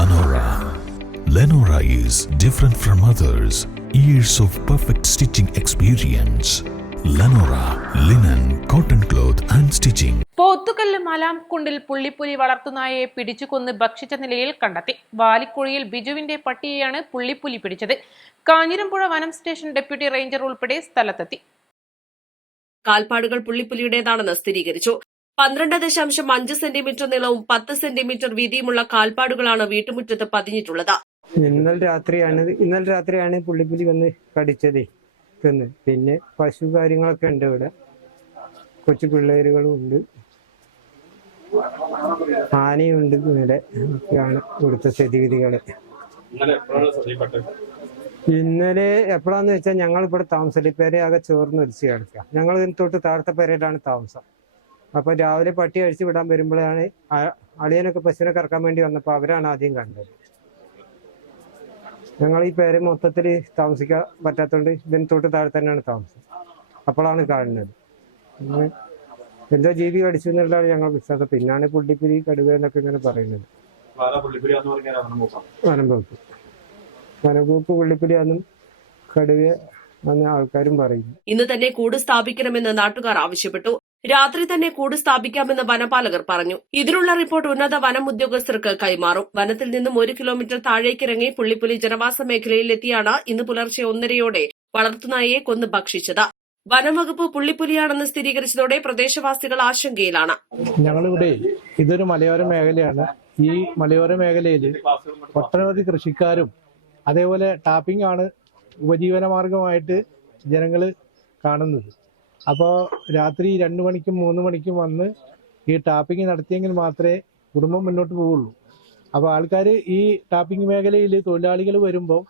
Lenora. Lenora is different from others. Years of perfect stitching experience. Lenora, linen, cotton cloth and stitching. Pothukallu മലാംകുണ്ടിൽ പുള്ളിപ്പുലി വളർത്തുനായയെ പിടിച്ചു കൊന്ന് ഭക്ഷിച്ച നിലയിൽ കണ്ടെത്തി. വാലിക്കുഴിയിൽ ബിജുവിന്റെ പട്ടിയെയാണ് പുള്ളിപ്പുലി പിടിച്ചത്. കാഞ്ഞിരമ്പുഴ വനം സ്റ്റേഷൻ ഡെപ്യൂട്ടി റേഞ്ചർ ഉൾപ്പെടെ സ്ഥലത്തെത്തി. കാൽപ്പാടുകൾ പുള്ളിപ്പുലിയുടേതാണെന്ന് സ്ഥിരീകരിച്ചു. 12.5 സെന്റിമീറ്റർ നീളവും 10 സെന്റിമീറ്റർ വീതിയുമുള്ള കാൽപ്പാടുകളാണ് വീട്ടുമുറ്റത്ത് പതിഞ്ഞിട്ടുള്ളത്. ഇന്നലെ രാത്രിയാണ് പുള്ളിപ്പുലി വന്ന് കടിച്ചത്. പിന്നെ പശു കാര്യങ്ങളൊക്കെ ഉണ്ട്, ഇവിടെ കൊച്ചു പിള്ളേരുകളും ഉണ്ട്, ആനയുണ്ട്. ഇങ്ങനെയാണ് ഇവിടുത്തെ സ്ഥിതിഗതികള്. ഇന്നലെ എപ്പോഴാന്ന് വെച്ചാൽ ഞങ്ങൾ ഇവിടെ താമസിച്ചില്ല. പേരയാകെ ചോർന്ന് ഒലിച്ച് കിടക്കുക. ഞങ്ങൾ ഇതിന് തൊട്ട് താഴത്തെ പേരയിലാണ് താമസം. അപ്പൊ രാവിലെ പട്ടി അഴിച്ചു വിടാൻ വരുമ്പോഴാണ് അളിയനൊക്കെ പശുവിനെ കറക്കാൻ വേണ്ടി വന്നപ്പോൾ അവരാണ് ആദ്യം കണ്ടത്. ഞങ്ങൾ ഈ പേര് മൊത്തത്തിൽ താമസിക്കാൻ പറ്റാത്തതുകൊണ്ട് ഇതിന് തൊട്ട് താഴെ തന്നെയാണ് താമസം. അപ്പോഴാണ് കാണുന്നത്. എന്തോ ജീവി കടിച്ചു എന്നുള്ളതാണ് ഞങ്ങൾ വിശ്വാസം. പിന്നാണ് പുള്ളിപ്പുലി കടുവ എന്നൊക്കെ ഇങ്ങനെ പറയുന്നത്. വനംവകുപ്പ് പുള്ളിപ്പുലിയാണെന്നും കടുവ എന്ന ആൾക്കാരും പറയും. ഇന്ന് തന്നെ കൂട് സ്ഥാപിക്കണമെന്ന് നാട്ടുകാർ ആവശ്യപ്പെട്ടു. രാത്രി തന്നെ കൂട് സ്ഥാപിക്കാമെന്ന് വനപാലകർ പറഞ്ഞു. ഇതിനുള്ള റിപ്പോർട്ട് ഉന്നത വനം ഉദ്യോഗസ്ഥർക്ക് കൈമാറും. വനത്തിൽ നിന്നും 1 കിലോമീറ്റർ താഴേക്കിറങ്ങി പുള്ളിപ്പുലി ജനവാസ മേഖലയിലെത്തിയാണ് ഇന്ന് പുലർച്ചെ 1:30 വളർത്തുനായയെ കൊന്ന് ഭക്ഷിച്ചത്. വനംവകുപ്പ് പുള്ളിപ്പുലിയാണെന്ന് സ്ഥിരീകരിച്ചതോടെ പ്രദേശവാസികൾ ആശങ്കയിലാണ്. ഞങ്ങളിവിടെ ഇതൊരു മലയോര മേഖലയാണ്. ഈ മലയോര മേഖലയിൽ ഒട്ടനവധി കൃഷിക്കാരും അതേപോലെ ടാപ്പിംഗ് ആണ് ഉപജീവന മാർഗമായിട്ട് ജനങ്ങൾ കാണുന്നത്. അപ്പോൾ രാത്രി 2 മണിക്കും 3 മണിക്കും വന്ന് ഈ ടാപ്പിംഗ് നടത്തിയെങ്കിൽ മാത്രമേ കുടുംബം മുന്നോട്ട് പോവുള്ളൂ. അപ്പോൾ ആൾക്കാർ ഈ ടാപ്പിംഗ് മേഖലയിൽ തൊഴിലാളികൾ വരുമ്പോൾ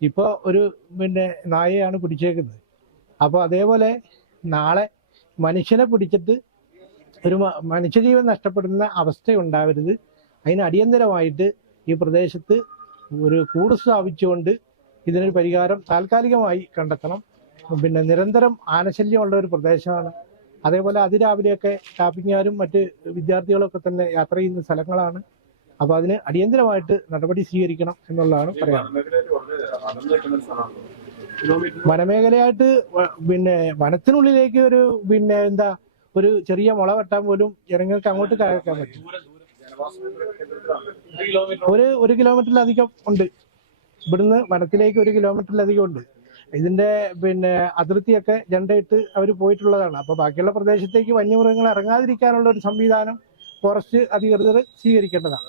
ഇപ്പോൾ ഒരു നായയാണ് പിടിച്ചേക്കുന്നത്. അപ്പോൾ അതേപോലെ നാളെ മനുഷ്യനെ പിടിച്ചിട്ട് ഒരു മനുഷ്യജീവൻ നഷ്ടപ്പെടുന്ന അവസ്ഥ ഉണ്ടാവരുത്. അതിന് അടിയന്തരമായിട്ട് ഈ പ്രദേശത്ത് ഒരു കൂട് സ്ഥാപിച്ചുകൊണ്ട് ഇതിനൊരു പരിഹാരം താൽക്കാലികമായി കണ്ടെത്തണം. നിരന്തരം ആനശല്യമുള്ള ഒരു പ്രദേശമാണ്. അതേപോലെ അതിരാവിലെയൊക്കെ ടാപ്പിങ്ങുകാരും മറ്റ് വിദ്യാർത്ഥികളൊക്കെ തന്നെ യാത്ര ചെയ്യുന്ന സ്ഥലങ്ങളാണ്. അപ്പോൾ അതിന് അടിയന്തരമായിട്ട് നടപടി സ്വീകരിക്കണം എന്നുള്ളതാണ് പറയാനുള്ളത്. വനമേഖലയായിട്ട് വനത്തിനുള്ളിലേക്ക് ഒരു ചെറിയ മുള വെട്ടാൻ പോലും ജനങ്ങൾക്ക് അങ്ങോട്ട് കയറാൻ പറ്റും. 1 കിലോമീറ്ററിലധികം ഉണ്ട്. ഇവിടുന്ന് വനത്തിലേക്ക് 1 കിലോമീറ്ററിലധികം ഉണ്ട്. ഇതിന്റെ അതിർത്തിയൊക്കെ ജണ്ടയിട്ട് അവർ പോയിട്ടുള്ളതാണ്. അപ്പൊ ബാക്കിയുള്ള പ്രദേശത്തേക്ക് വന്യമൃഗങ്ങൾ ഇറങ്ങാതിരിക്കാനുള്ള ഒരു സംവിധാനം ഫോറസ്റ്റ് അധികൃതർ സ്വീകരിക്കേണ്ടതാണ്.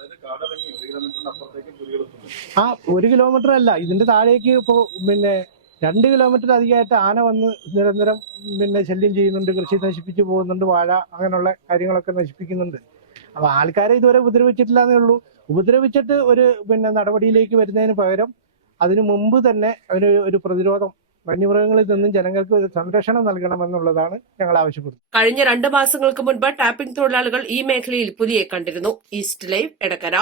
1 കിലോമീറ്റർ അല്ല, ഇതിന്റെ താഴേക്ക് ഇപ്പോ 2 കിലോമീറ്റർ അധികമായിട്ട് ആന വന്ന് നിരന്തരം ശല്യം ചെയ്യുന്നുണ്ട്. കൃഷി നശിപ്പിച്ചു പോകുന്നുണ്ട്, വാഴ അങ്ങനെയുള്ള കാര്യങ്ങളൊക്കെ നശിപ്പിക്കുന്നുണ്ട്. അപ്പൊ ആൾക്കാരെ ഇതുവരെ ഉപദ്രവിച്ചിട്ടില്ല എന്നേ ഉള്ളൂ. ഉപദ്രവിച്ചിട്ട് ഒരു നടപടിയിലേക്ക് വരുന്നതിന് പകരം അതിനു മുമ്പ് തന്നെ ഒരു പ്രതിരോധം വന്യമൃഗങ്ങളിൽ നിന്നും ജനങ്ങൾക്ക് ഒരു സംരക്ഷണം നൽകണമെന്നുള്ളതാണ് ഞങ്ങൾ ആവശ്യപ്പെടുന്നത്. കഴിഞ്ഞ 2 മാസങ്ങൾക്ക് മുൻപ് ടാപ്പിംഗ് തൊഴിലാളികൾ ഈ മേഖലയിൽ പുലിയെ കണ്ടിരുന്നു. East live, Edakkara.